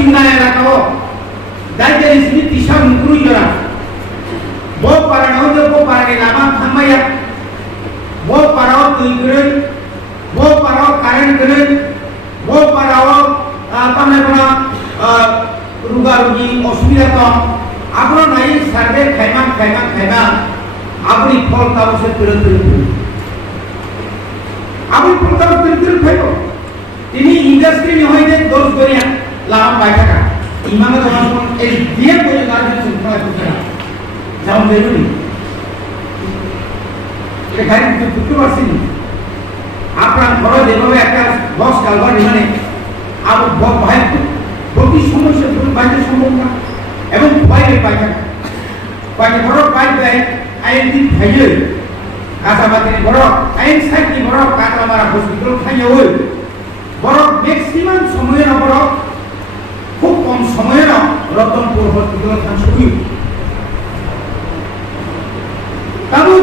Simna এলাকাও দাইতে ইসমি তিসা মুকুরু জরা বো পারানো যে বো পারানি লামা থামায়া বো পারাও তুই করে বো পারাও কারেন্ট করে বো পারাও পামে কোনা রুগা রুগী অসুবিধা কম আপনার নাই সার্ভে খাইমা আপনি ফল তাবসে তুলে আপনি ফল তাবসে তুলে খাইব তিনি ইন্ডাস্ট্রি হইতে দোষ করিয়া লাভ পাই থাকা ইমামে তোমার এই দিয়ে বলে তার জন্য চিন্তা করতে না যেমন বেরুনি এখানে বুঝতে পারছি আপনার ঘরে যেভাবে একটা বস কালবার মানে আরো ভাই প্রতি সমস্যা বাইরে সম্ভব না এবং বাইরে পাই থাকা বাইরে ঘর পাই দেয় আইন দিন খাইয়ে কাঁচাবাতিনি বড় আইন সাইকি বড় কাঁচামারা হসপিটাল খাইয়ে ওই বড় ম্যাক্সিমাম সময়ে না বড় খুব কম সময়ে না রতনপুর হসপিটাল খান শুরু তাবু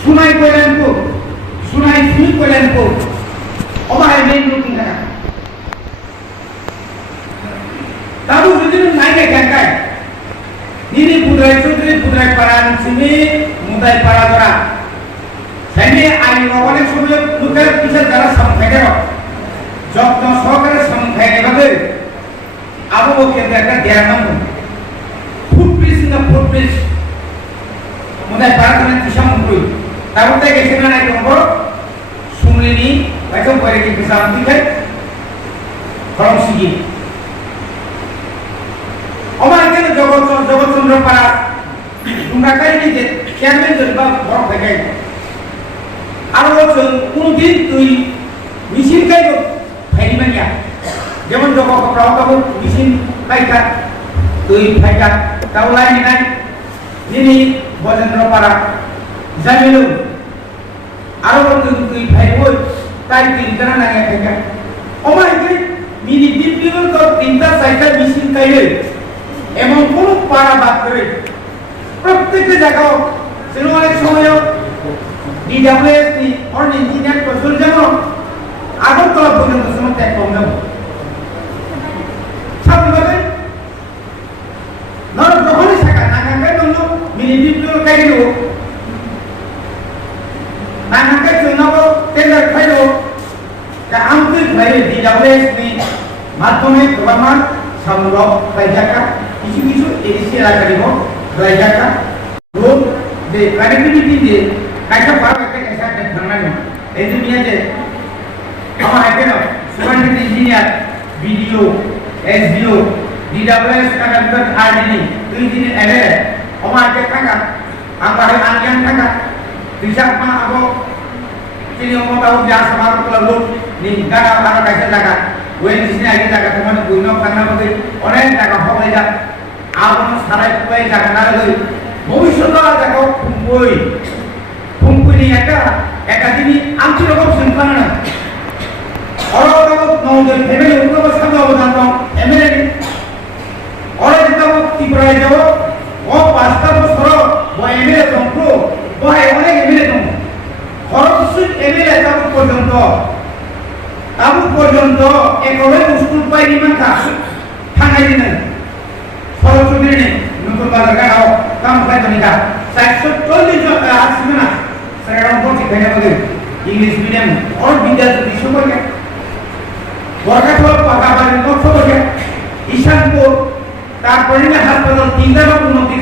সুনাই কইলেন কো সুনাই সুই কইলেন কো অবাই মেন রুটিন থাকা তাবু যদি নাই দেখায় ini budaya sutri budaya paran sini mudai para dora saya ali awalnya sebelum bukan bisa jalan sampai kero jok jok sokar sampai kero abu oke mereka dia mampu footbridge na footbridge mudai para dengan bisa mampu tahu tak kesana naik nombor sumlini macam pergi ke samping kan kalau sigi আমার এখানে জগৎচন্দ্র পাড়া তোমরা কাহিনী যে chairman বা বড় দেখাই আরো বলছেন কোনদিন তুই মেশিন খাইব ফাইনি মানিয়া যেমন জগৎ প্রভাব মেশিন খাইকা তুই খাইকা তাও লাইনি নাই যিনি বজেন্দ্র পাড়া জানিল আরো বলছেন তুই খাইব তাই তিন জানা লাগে খাইকা আমার এখানে মিনি ডিপ্লিমেন্ট তো তিনটা চারটা মেশিন খাইলে এমন কোন পাড়া বাদ করে প্রত্যেকটা জায়গাও ছিল অনেক সময়ও ডিডাব্লিউএসপি অন ইঞ্জিনিয়ার কৌশল যেমন আগরতলা পর্যন্ত সময় ত্যাগ কম যাবো ছাত্রভাবে ধরো যখনই শাখা নাকাঙ্কার জন্য মিনিটিপ্লিও খাই দেব নাকাঙ্কার জন্য টেন্ডার খাই দেব আন্তরিকভাবে ডিডাব্লিউএসপি মাধ্যমে গভর্নমেন্ট সংগ্রহ রাজ্যাকা কিছু কিছু এডিসি এলাকা দিব রাজ্যাকা রোড যে কানেক্টিভিটি যে কাইটা পাওয়া একটা কাইটা ধারণা এই যে নিয়ে যে আমার এখানে superintendent engineer BDO SDO DWS টাকা বিভাগ আরডিনি দুই দিনে এলে আমার এখানে টাকা আমার আনজান টাকা হিসাব মা আগো তিনি মতাও যা সবার কলা লোক নি গাড়া ভাড়া কাইটা টাকা ওয়েন দিনে আগে টাকা তোমার বইন কান্না করে অনেক টাকা হবে যা আপন সারাই কই টাকা না লই ভবিষ্যৎ দেখো ফুমকুই একটা একাডেমি আন্তর্জাতিক সংস্থান না অরগত নওদের ফ্যামিলি উন্নত সাথে অবদান এমএলএ অরগত ত্রিপুরায় যাব ও পাঁচটা বছর ও এমএলএ তন্ত্র ও অনেক এমএলএ তন্ত্র খরচুত এমএলএ তাবু পর্যন্ত একবারে স্কুল পাই নিমান থাঙাই দিনে খরচুত দিনে নতুন বাজার গাও কাম খাই তনিকা 440 জন আসবে না সেরকম পড়ছি খাইনা বলে ইংলিশ মিডিয়াম और বিদ্যালয় বিশ্ব করে বরকাতল পাকাবাড়ি নকশবকে ঈশানপুর তারপরে হাসপাতাল তিনটা উন্নতি